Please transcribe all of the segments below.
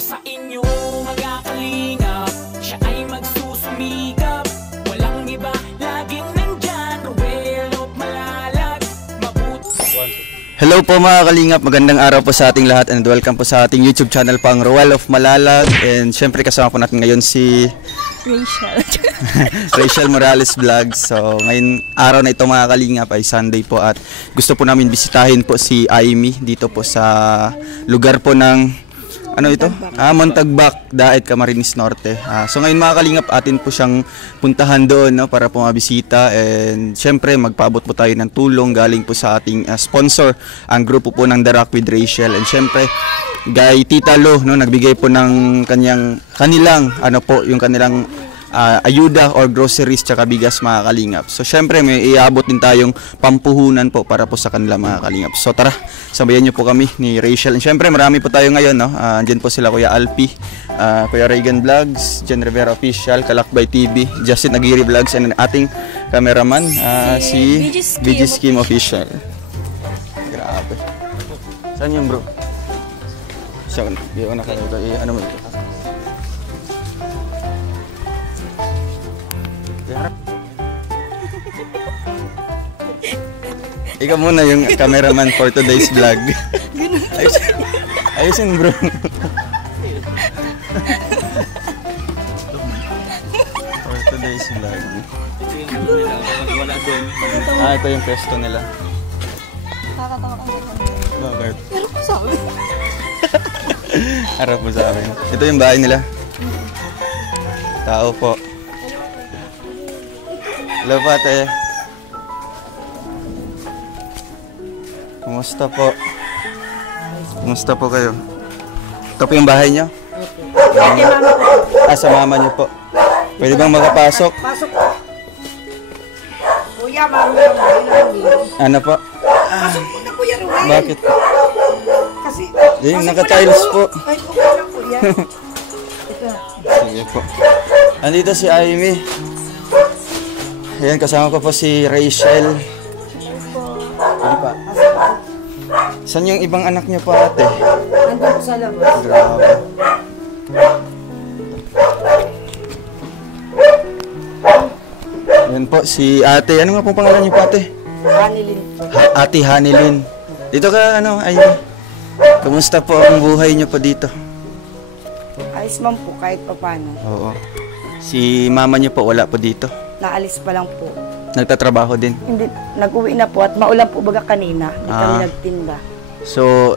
sa inyo mga kalingap, siya ay magsusumikap. Walang iba, laging nandyan, Roel of Malalag. Hello po mga kalingap, magandang araw po sa ating lahat and welcome po sa ating YouTube channel pang Roel of Malalag. And syempre kasama po natin ngayon si Rachel Morales Vlogs. So ngayon araw na ito mga kalingap ay Sunday po at gusto po namin bisitahin po si Aimee dito po sa lugar po ng Montagbak, Daet, Camarines Norte. So ngayon mga kalingap, atin po siyang puntahan doon, no, para po mabisita. And syempre magpaabot po tayo ng tulong galing po sa ating sponsor, ang grupo po ng The Rock with Rachel. And syempre kay Tita Lo, no, nagbigay po ng kanilang ayuda or groceries tsaka bigas mga kalingap. So syempre may iabot din tayong pampuhunan po para po sa kanila mga kalingap. So tara, sabayan niyo po kami ni Rachel. And syempre marami po tayo ngayon, no. Diyan po sila Kuya Alpi, Kuya Reagan Vlogs, Jen Rivera Official, Kalakbay TV, Justin Aguirre Vlogs, and ating cameraman si BG Scheme Official. Grabe. Saan yun bro? Saan? Ano mo ito? Ikaw muna yung cameraman for today's vlog. Ayusin bro. For today's vlog. Ito yung pwesto nila. Nakakatawa ka sa kanila. Bakit? Harap mo sa amin. Harap mo sa amin. Ito yung bahay nila. Tao po. Hello po ate. Kumusta po? Kumusta po kayo? Ito po yung bahay niyo? Kay mama po. Sa mama niyo po. Pwede bang makapasok? Pasok po. Kuya, mami yung bahay namin. Ano po? Pasok po na Kuya Ruel. Bakit? Kasi, Yung naka-tiles po. Ay, okay na Kuya. Ito. Sige po. Andito si Aimee. Ayan, kasama ko po si Rachel. Hindi pa. Saan yung ibang anak niyo po ate? Nandun po sa labas. Grabe. Ayan po, si ate. Ano nga pong pangalan niyo po ate? Hanilin po. Ate Hanilin. Dito ka, Aimee. Kumusta po ang buhay niyo po dito? Ayos man po kahit pa paano. Oo. Si mama niyo po wala po dito? Naalis pa lang po. Nagtatrabaho din? Hindi, nag-uwi na po at maulan po baga kanina. Hindi kami nagtinda. So,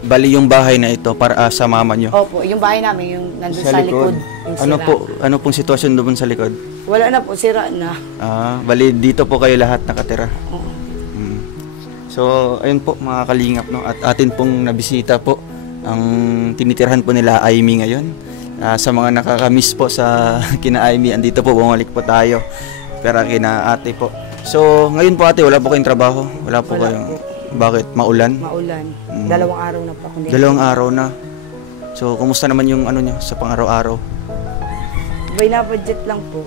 bali yung bahay na ito para sa mama niyo? Opo, yung bahay namin, yung nandun sa likod. Yung Ano pong sitwasyon doon sa likod? Wala na po, sira na. Bali dito po kayo lahat nakatira? Oo. So, ayun po mga kalingap, no? At atin pong nabisita po ang tinitirhan po nila Aimee ngayon. Sa mga nakakamiss po sa kina Aimee, andito po, bumalik po tayo. Pero kina ate po. So, ngayon po ate, wala po kayong trabaho? Wala po kayong... Po. Bakit? Maulan? Maulan. 2 araw na po ako. 2 araw na. So, kumusta naman yung niyo sa pang-araw-araw? Binabudget lang po.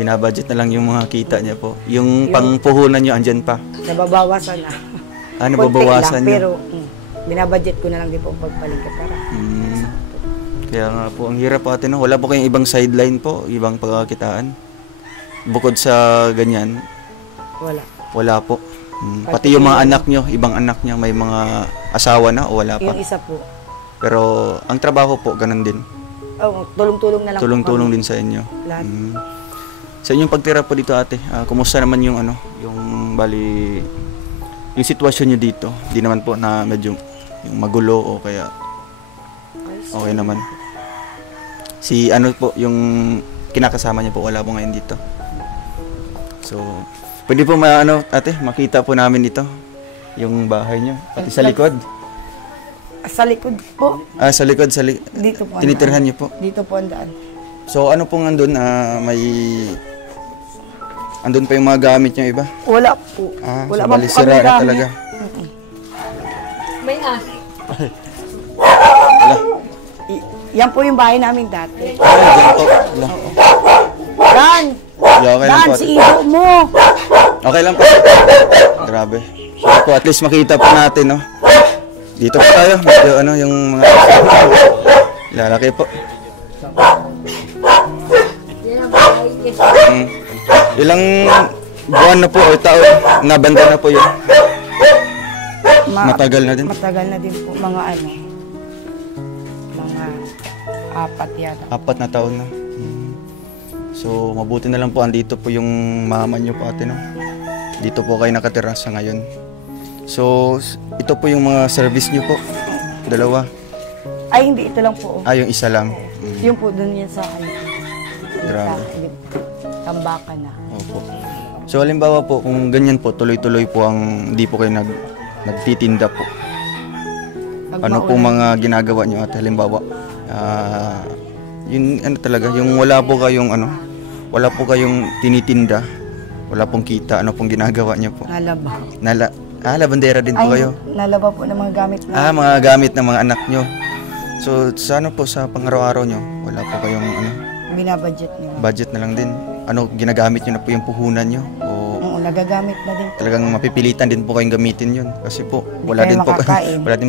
Binabudget na lang yung mga kita niya po. Yung pangpuhunan niyo andyan pa? Nababawasan na. Nababawasan niyo? Pero binabudget ko na lang din po pagpaligid para. Kaya nga po, ang hirap po ate, no? Wala po kayong ibang sideline po, ibang pagkakitaan? Bukod sa ganyan? Wala. Wala po. Pati yung mga anak nyo, ibang anak nyo, may mga asawa na o wala pa? Yung isa po. Pero ang trabaho po, ganun din? Oo, tulong-tulong na lang Tulong-tulong din sa inyo? Lahat. Sa inyong pagtira po dito ate, kumusta naman yung yung sitwasyon nyo dito? Di naman po na medyo yung magulo o kaya okay naman? Si po, yung kinakasama niya po, wala po ngayon dito. So, pwede po ate, makita po namin ito, yung bahay niyo, pati sa likod. Sa likod po. Sa likod, Dito po. tinitirhan niyo po. Dito po ang daan. So, ano pong andun, andun pa yung mga gamit niyo iba? Wala po. Wala so man po sira kami na gamit. talaga. May Yan po yung bahay namin dati. Diyan po. Dan! Okay lang po. Si Ido mo! Okay lang po. Grabe. So po, at least makita po natin, no? Dito po tayo. Medyo yung mga Lalaki po. Ilang buwan na po o taon nabanda na po yun? Matagal na din? Matagal na din po. Mga mga 4 yata. 4 na taon na. So, mabuti na lang po andito po yung mama niyo po ate, no? Dito po kayo nakatira sa ngayon. So, ito po yung mga service niyo po. 2. Ay, hindi. Ito lang po. Yung isa lang. Yung po dun yan sa Grabe. Tambakan na. Opo. So, halimbawa po, kung ganyan po, tuloy-tuloy po ang hindi po kayo nagtitinda po. Ano po mga ginagawa niyo at halimbawa? Yun ano talaga, yung wala po kayong tinitinda, wala pong kita, ano pong ginagawa niyo po? Nalaba. Labandera din po kayo? Nalaba po ng mga gamit na. Mga gamit ng mga anak niyo. So, sa ano po, sa pang-araw-araw niyo, wala po kayong binabudget niyo. Budget na lang din. Ano, ginagamit niyo na po yung puhunan niyo? Oo, nagagamit na din. Talagang mapipilitan din po kayong gamitin yun. Kasi po, wala din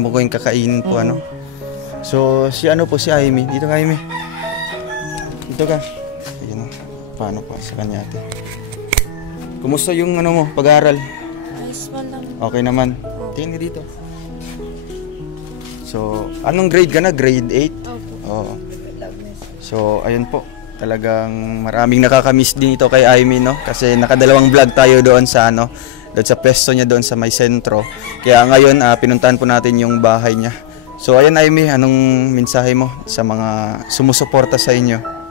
po kayong kakainin po, ano. So, si Amy. Dito ka, Amy. Dito ka. Ayun, paano pa sa kanya ate? Kumusta yung mo, pag-aaral? Okay naman. Tingin ka dito. So, anong grade ka na? Grade 8? Oo. So, ayun po. Talagang maraming nakakamiss din ito kay Amy, no? Kasi nakadalawang vlog tayo doon sa doon sa pwesto niya doon sa may sentro. Kaya ngayon, pinuntahan po natin yung bahay niya. So, ayun Amy, anong mensahe mo sa mga sumusuporta sa inyo?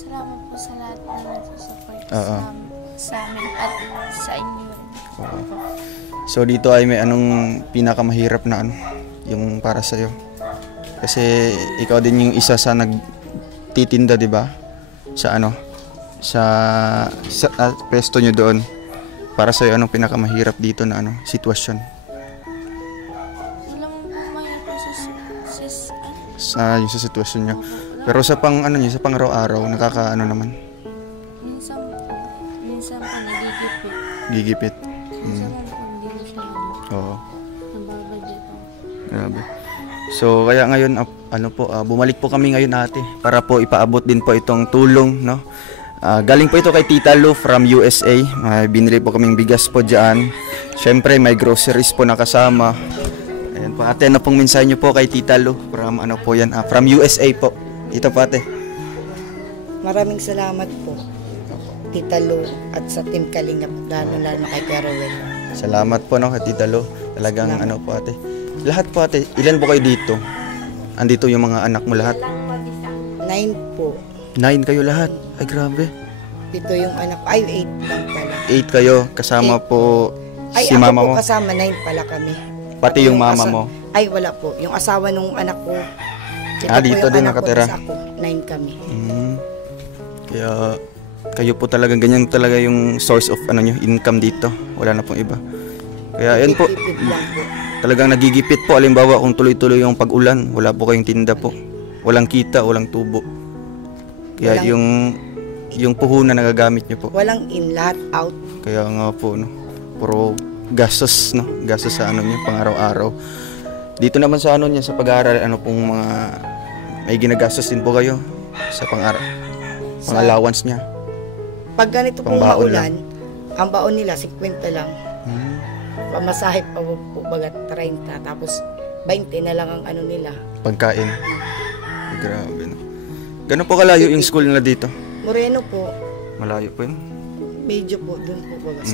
Salamat po sa lahat na nagsusupport sa amin at sa inyo. So dito ay may anong pinakamahirap na yung para sa iyo? Kasi ikaw din yung isa sa nagtitinda, 'di ba? Sa sa pwesto niyo doon. Para sa iyo anong pinakamahirap dito na sitwasyon? Wala mong mahirap sa sitwasyon niyo. Pero sa sa pang-araw-araw naman. Minsan pa nagigipit. Gigipit. Minsan pa hindi na siya Oo. nababudget. Grabe. So kaya ngayon bumalik po kami ngayon ate para po ipaabot din po itong tulong, no? Galing po ito kay Tita Lu from USA. Binili po kaming bigas po diyan. Syempre may groceries po na kasama. Ayan po ate, ano pong mensahe niyo po kay Tita Lu from po yan? From USA po. Ito po ate. Maraming salamat po, Tita Lu, at sa Team Kalingap, lalo na kay Perowell. Salamat po, no, kay Tita Lu. Talagang po ate. Lahat po ate, ilan po kayo dito? Andito yung mga anak mo lahat? 9 po. 9 kayo lahat? Ay grabe. Ito yung anak, 8 lang pala. 8 kayo, kasama po si mama mo? Ay, ako po kasama, 9 pala kami. Pati yung mama mo? Ay, wala po. Yung asawa nung anak ko. Dito din nakatira? 9 kami. Kaya kayo po talaga, ganyan talaga yung source of income dito. Wala na pong iba. Kaya yan po. Talagang nagigipit po. Halimbawa kung tuloy-tuloy yung pag-ulan, wala po kayong tinda po. Walang kita, walang tubo. Kaya yung puhunan nagagamit nyo po. Walang in, lahat out. Kaya nga po, no. Puro gastos, no. Gastos sa nyo, pang-araw-araw. Dito naman sa niya, sa pag-aaral, pong mga may ginagastos din po kayo sa pang-allowance niya. Pag ganito pong maulan, ang baon nila 50 lang. Pamasahe pa po bagat 30, tapos 20 na lang ang nila. Pagkain. Grabe, no. Gano'n po kalayo yung school nila dito? Moreno po. Malayo po yun? Medyo po, dun po bagat.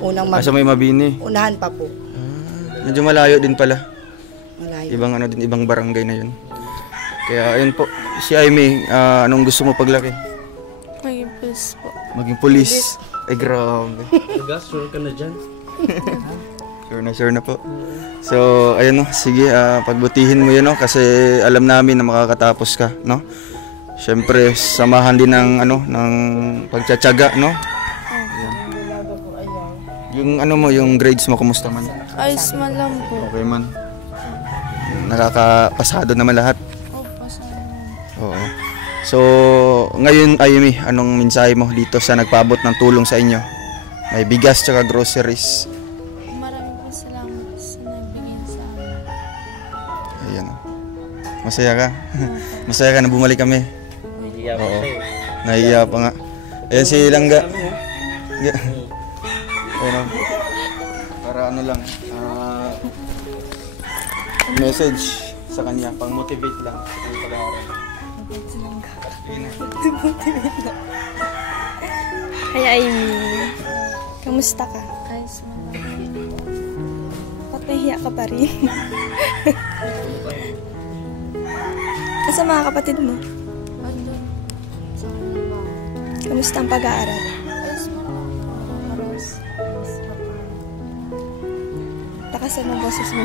Unang sa may Mabini? Unahan pa po. Medyo malayo din pala. Malayo. Ibang barangay na yun. Kaya ayun po, si Amy, anong gusto mo paglaki? Maging pulis po. Maging pulis? Ay grabe. Sure ka na dyan? Sure na po. So ayun, no, sige, pagbutihin mo yun, no, kasi alam namin na makakatapos ka, no. Siyempre samahan din ng ng pagtsatsaga, no. Yung yung grades mo kumusta man? Ayos man lang po. Okay man. Nakakapasado naman lahat. Oo. So, ngayon Amy, anong mensahe mo dito sa nagpaabot ng tulong sa inyo? May bigas tsaka groceries. Maraming salamat sa nagbigay sa Ayan. Masaya ka? Masaya ka na bumalik kami? Nahihiya pa Oo. siya eh. Nahiya pa nga. Ayan si Langga. Ayan o. Para ano lang, message sa kanya, pang motivate lang sa pag-aaral. Ayan na. Hi, Amy. Kamusta ka? Ayos mo lang. Ba't nahiya ka pa rin? Asa mga kapatid mo? Andun. Sa kanila ba? Kamusta ang pag-aaral? Ayos mo lang. Paras. Mas papa. Takasan ang boses mo.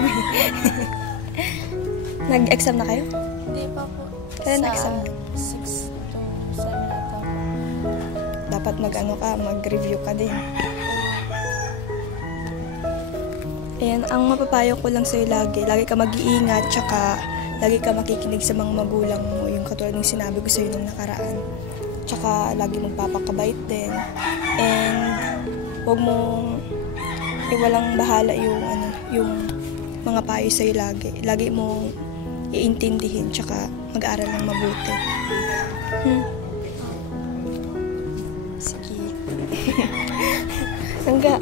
Nag-exam na kayo? Hindi pa po. Kailan Sa exam? 6 to 7 ata po. Dapat mag-review ka din. Ayan, ang mapapayo ko lang sa'yo lagi ka mag-iingat, tsaka lagi ka makikinig sa mga magulang mo, yung katulad ng sinabi ko sa'yo nung nakaraan. Tsaka lagi magpapakabait din. And huwag mong walang bahala yung mga payo sa'yo lagi. Lagi mong iintindihin, tsaka mag-aaral ng mabuti. Sige. Hangga.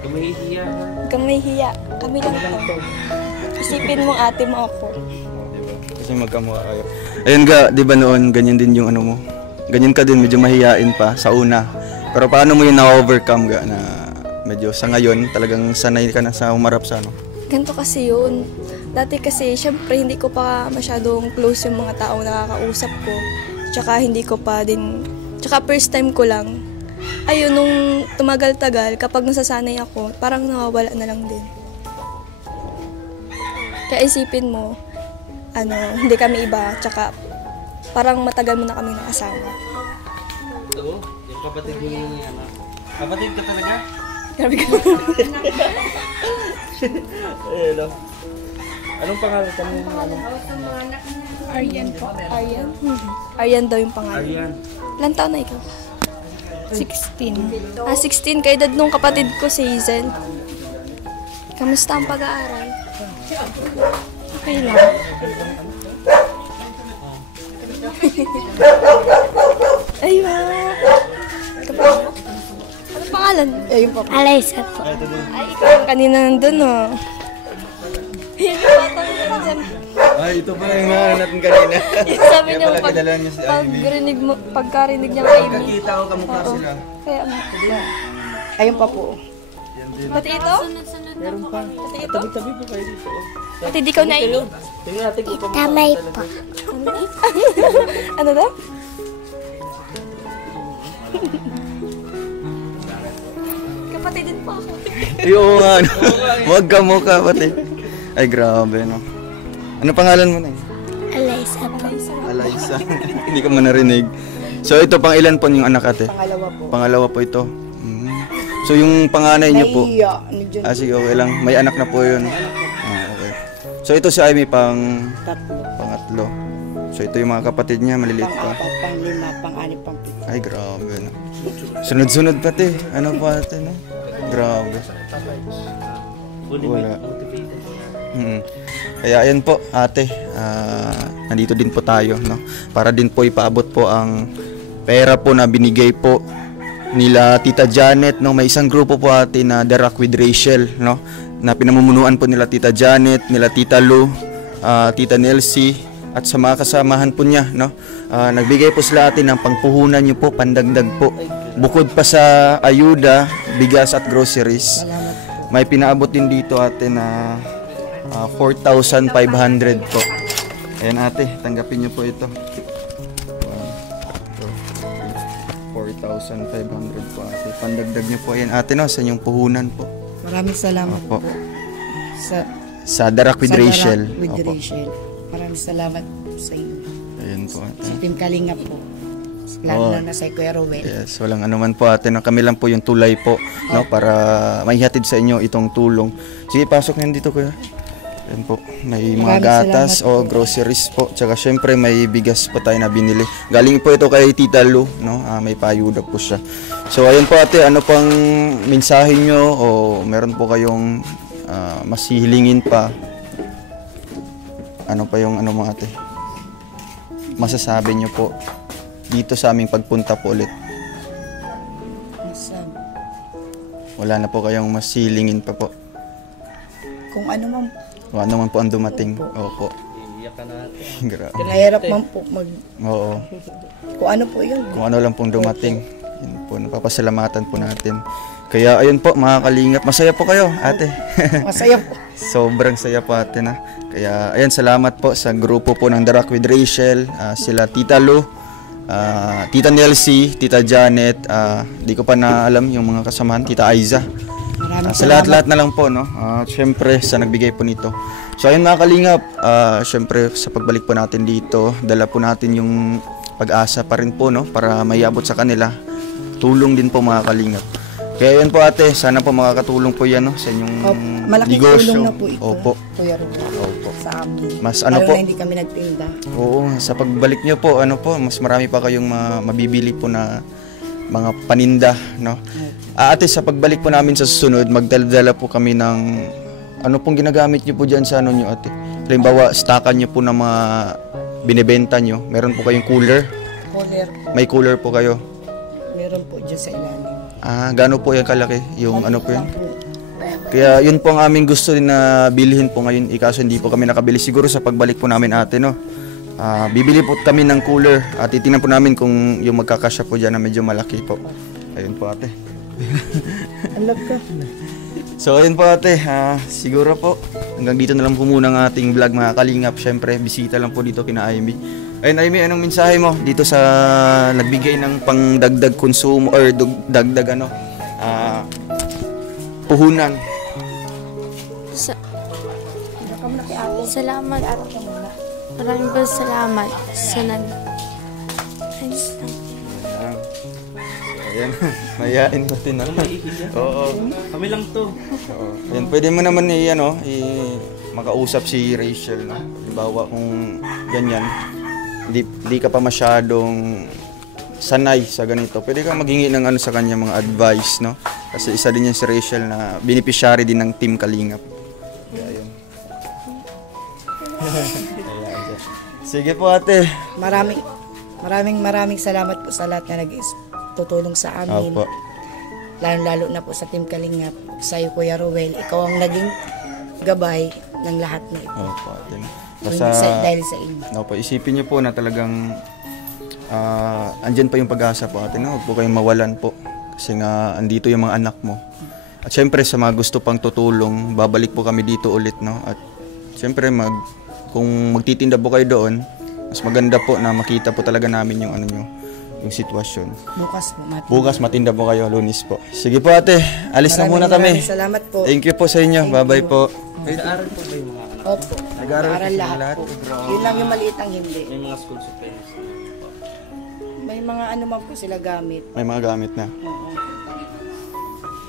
Kumahihiya ka. Huwag kang mahihiya. Kami lang to. Isipin mo ate mo ako. Diba? Kasi magkamukha kayo. Ayun ga, di ba noon, ganyan din yung ano mo? Ganyan ka din, medyo mahihain pa sa una. Pero paano mo yun na-overcome ga na medyo sa ngayon, talagang sanay ka na sa umarap sa ano? Ganito kasi yun. Dati kasi, syempre, hindi ko pa masyadong close yung mga taong nakakausap ko. Tsaka hindi ko pa din, tsaka first time ko lang. Ayun, nung tumagal-tagal, kapag nasasanay ako, parang nawawala na lang din. Kaya isipin mo, hindi kami iba, tsaka parang matagal mo na kami nakasama. Oo, yung kapatid mo yung kapatid ka talaga? Grabe ka. Ayun o. Anong pangalan ka mo? Aryan po. Aryan? Aryan daw yung pangalan. Aryan. Ilan taon na ikaw? 16. 16 kay edad nung kapatid ko si Hazel. Kamusta ang pag-aaral? Okay lang. Ay, ano pangalan? Ayun pa po. Alaysa po. Ay, ikaw yung kanina nandun, oh. Yan yung bata mo nandyan. Ay, ito pala yung mga natin kanina. Yung sabi niya, Kaya pala kinala niya si Ivy. pagkarinig niya kay Amy. Nakita ko kamukha sila. Kaya, Ayun pa po. pati ito? Sunod-sunod na po. Pati ito? Tabi po kayo dito. Pati di ka na Amy? Tingnan natin kung Tamay po. Ano daw? Kapatid din po ako. Ay, oo nga, ano. Huwag ka mukha pati. Ay, grabe, no. Ano pangalan mo na? Alaysa po. Alaysa. Hindi ka man narinig. So, ito, pang ilan po yung anak ate? Pangalawa po. Pangalawa po ito. So, yung panganay niyo po? Naiiya. Medyo Sige, okay lang. May anak na po yun. Okay. So, ito si Amy tatlo. pangatlo. So, ito yung mga kapatid niya, maliliit pa. Pang-apat, pang-lima, pang-anim, pang-pito. Ay, grabe, no. Sunod-sunod pati. Ano pa ate, no? Grabe. Wala. Kaya ayan po ate, nandito din po tayo, no? Para din po ipaabot po ang pera po na binigay po nila Tita Janet, no? May isang grupo po ate na The Rock with Rachel, no? Na pinamumunuan po nila Tita Janet, nila Tita Lou, Tita Nelsie, at sa mga kasamahan po niya, no? Nagbigay po sila ate ng pangpuhunan niyo po, pandagdag po. Bukod pa sa ayuda, bigas at groceries. May pinaabot din dito ate na 4,500 po. Ayan ate, tanggapin niyo po ito. 4,500 po ate. Pandagdag niyo po. Ayan ate, no, sa inyong puhunan po. Maraming salamat Opo. po. Sa Darak with sa Rachel. Darak with Opo. Rachel. Maraming salamat po sa inyo. Ayan po ate. Sa Team Kalinga po. Lalo na sa Kuya Rowel. Yes, walang anuman po ate. No, kami lang po yung tulay po, no, para maihatid sa inyo itong tulong. Sige, pasok na dito kuya. Ayan po, may mga Maraming gatas salamat o groceries po. Tsaka syempre may bigas po tayo na binili. Galing po ito kay Tita Lou, no? May payuda po siya. So ayun po ate, ano pang mensahe nyo o meron po kayong mas hihilingin pa, ano pa yung ano mo ate, masasabi niyo po dito sa aming pagpunta po ulit? Masabi. Wala na po kayong mas hihilingin pa po? Kung ano man, Kung ano man po ang dumating? Opo. Iiyak ka natin. Grabe. nahirap man po Oo. kung ano po yun. Kung ano lang pong dumating. Yun po, napapasalamatan po natin. Kaya ayun po mga kalingap, masaya po kayo ate. Masaya po. Sobrang saya po ate na. Kaya ayun, salamat po sa grupo po ng The Rock with Rachel, sila Tita Lu, Tita Nelsie, Tita Janet, di ko pa na alam yung mga kasamahan, Tita Aiza. Maraming Sa lahat-lahat na lang po, no? Syempre, sa nagbigay po nito. So ayun mga kalingap, syempre sa pagbalik po natin dito, dala po natin yung pag-asa pa rin po, no? Para maiabot sa kanila. Tulong din po mga kalingap. Kaya yun po ate, sana po makakatulong po yan, no? Sa inyong Malaking negosyo. tulong na po ito. Opo. Kuya Ruben. Opo. Sa amin. Mas ano Lalo po? na hindi kami nagtinda. Oo, sa pagbalik nyo po, ano po, mas marami pa kayong mabibili po na mga paninda, no? Ate, sa pagbalik po namin sa susunod, magdala po kami ng ano pong ginagamit nyo po dyan sa ano nyo ate. Halimbawa, stockan nyo po na mga binibenta nyo. Meron po kayong cooler. Cooler. May cooler po kayo. Meron po dyan sa ilalim. Gaano po yan kalaki? Yung ano po yun? Kaya yun po ang aming gusto din na bilhin po ngayon. Ikaso hindi po kami nakabili. Siguro sa pagbalik po namin ate, no? Bibili po kami ng cooler at titingnan po namin kung yung magkakasya po dyan na medyo malaki po. Ayun po ate. Alam ka. So ayun po ate, siguro po hanggang dito na lang po muna ang ating vlog mga kalingap. Syempre bisita lang po dito kina Amy. Ayun Amy, anong mensahe mo dito sa nagbigay ng pangdagdag konsumo or dagdag ano puhunan? Salamat. Maraming po salamat sa Ayan, mayain ko din ako. Oo. Kami lang to. Oo. Ayan, pwede mo naman makausap si Rachel, no? Halimbawa kung ganyan, di ka pa masyadong sanay sa ganito. Pwede kang maghingi ng ano sa kanya, mga advice, no? Kasi isa din yan si Rachel na beneficiary din ng Team Kalingap. Kaya yun. Sige po ate. Maraming salamat po sa lahat na tutulong sa amin. Opo. Lalo na po sa Team Kalingap. Sa iyo, Kuya Ruel, ikaw ang naging gabay ng lahat na ito. Opo ate. Dahil sa inyo. Opo, isipin niyo po na talagang andyan pa yung pag-asa po ate, no? Huwag po kayong mawalan po. Kasi nga andito yung mga anak mo. At syempre sa mga gusto pang tutulong, babalik po kami dito ulit, no? At syempre kung magtitinda po kayo doon, mas maganda po na makita po talaga namin yung ano nyo, yung sitwasyon. Bukas matinda po kayo, Lunes po. Sige po ate, alis na muna kami. Maraming salamat po. Thank you po sa inyo. Bye-bye po. Nag-aaral po ba yung mga anak? Opo. Nag-aaral lahat po. Yun lang yung maliit ang hindi. May mga school supplies. May mga ano man po sila gamit. May mga gamit na.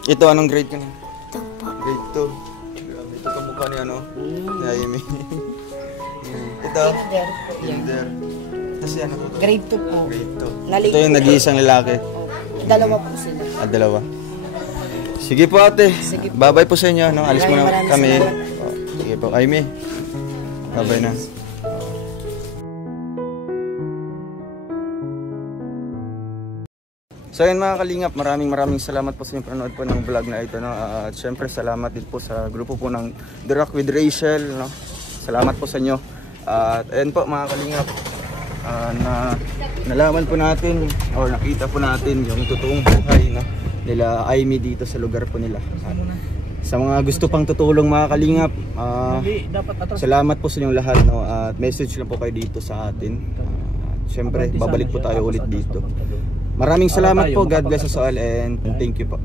Ito, anong grade ka na? Ito po. Grade 2. Grabe, ito kamukha ni ano? Ni Amy. Ito. Kinder po yan. Kinder. Kasi ano po? Grade 2 po. Grade 2. Nalate Ito yung po. nag-iisang lalaki. Dalawa po sila. Dalawa. Sige po ate. Sige po. Bye-bye po sa inyo. No? Alis muna Maraming kami. salamat. Sige po. Amy. Bye-bye na. So yun mga kalingap, maraming salamat po sa inyong panonood po ng vlog na ito, no? At syempre salamat din po sa grupo po ng The Rock with Rachel, no? Salamat po sa inyo. At ayun po mga kalingap, nalaman po natin or nakita po natin yung totoong buhay, no? Nila Amy dito sa lugar po nila. At sa mga gusto pang tutulong mga kalingap, salamat po sa inyong lahat, no? At message lang po kayo dito sa atin. Syempre babalik po tayo ulit dito. Maraming salamat po. God bless us all and thank you po.